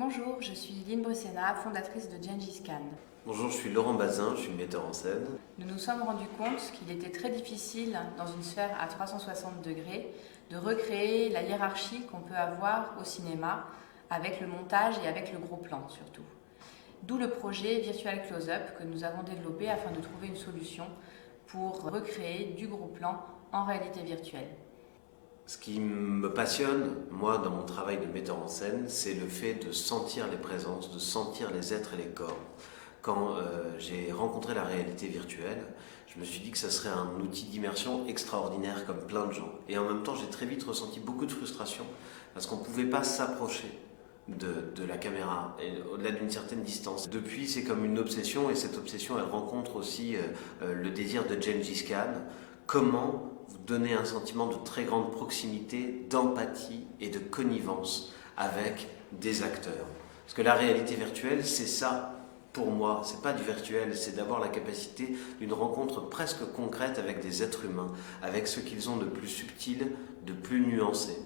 Bonjour, je suis Lynn Brusena, fondatrice de Gengis Khan. Bonjour, je suis Laurent Bazin, je suis metteur en scène. Nous nous sommes rendus compte qu'il était très difficile, dans une sphère à 360 degrés, de recréer la hiérarchie qu'on peut avoir au cinéma, avec le montage et avec le gros plan surtout. D'où le projet Virtual Close-Up que nous avons développé afin de trouver une solution pour recréer du gros plan en réalité virtuelle. Ce qui me passionne, moi, dans mon travail de metteur en scène, c'est le fait de sentir les présences, de sentir les êtres et les corps. Quand j'ai rencontré la réalité virtuelle, je me suis dit que ça serait un outil d'immersion extraordinaire comme plein de gens. Et en même temps, j'ai très vite ressenti beaucoup de frustration parce qu'on ne pouvait pas s'approcher de la caméra, et au-delà d'une certaine distance. Depuis, c'est comme une obsession, et cette obsession, elle rencontre aussi le désir de Gengis Khan. Comment vous donner un sentiment de très grande proximité, d'empathie et de connivence avec des acteurs. Parce que la réalité virtuelle, c'est ça pour moi, c'est pas du virtuel, c'est d'avoir la capacité d'une rencontre presque concrète avec des êtres humains, avec ce qu'ils ont de plus subtil, de plus nuancé.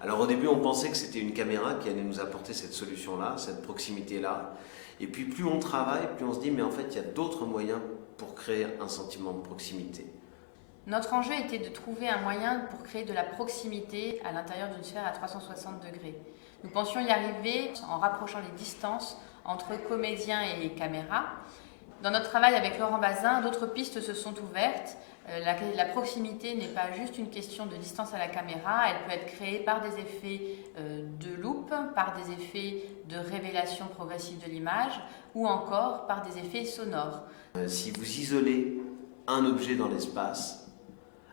Alors au début, on pensait que c'était une caméra qui allait nous apporter cette solution-là, cette proximité-là. Et puis plus on travaille, plus on se dit, mais en fait, il y a d'autres moyens pour créer un sentiment de proximité. Notre enjeu était de trouver un moyen pour créer de la proximité à l'intérieur d'une sphère à 360 degrés. Nous pensions y arriver en rapprochant les distances entre comédiens et caméra. Dans notre travail avec Laurent Bazin, d'autres pistes se sont ouvertes. La proximité n'est pas juste une question de distance à la caméra, elle peut être créée par des effets de loupe, par des effets de révélation progressive de l'image ou encore par des effets sonores. Si vous isolez un objet dans l'espace,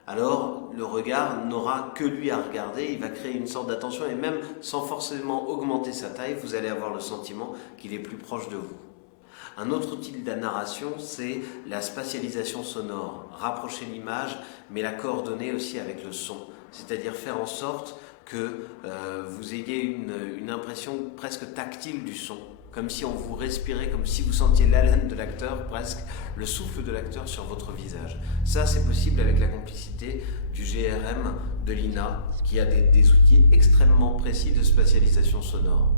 alors le regard n'aura que lui à regarder, il va créer une sorte d'attention et même sans forcément augmenter sa taille, vous allez avoir le sentiment qu'il est plus proche de vous. Un autre outil de la narration, c'est la spatialisation sonore. Rapprocher l'image, mais la coordonner aussi avec le son. C'est-à-dire faire en sorte que vous ayez une impression presque tactile du son. Comme si on vous respirait, comme si vous sentiez l'haleine de l'acteur, presque le souffle de l'acteur sur votre visage. Ça, c'est possible avec la complicité du GRM de l'INA, qui a des outils extrêmement précis de spatialisation sonore.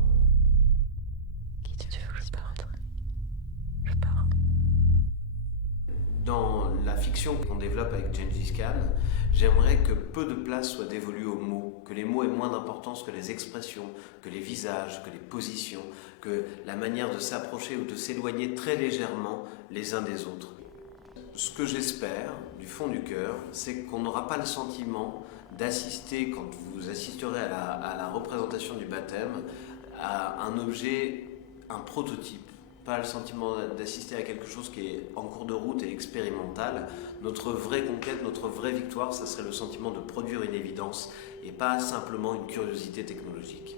Dans la fiction qu'on développe avec Gengis Khan, j'aimerais que peu de place soit dévolue aux mots, que les mots aient moins d'importance que les expressions, que les visages, que les positions, que la manière de s'approcher ou de s'éloigner très légèrement les uns des autres. Ce que j'espère, du fond du cœur, c'est qu'on n'aura pas le sentiment d'assister, quand vous assisterez à la représentation du baptême, à un objet, un prototype. Pas le sentiment d'assister à quelque chose qui est en cours de route et expérimental. Notre vraie conquête, notre vraie victoire, ça serait le sentiment de produire une évidence et pas simplement une curiosité technologique.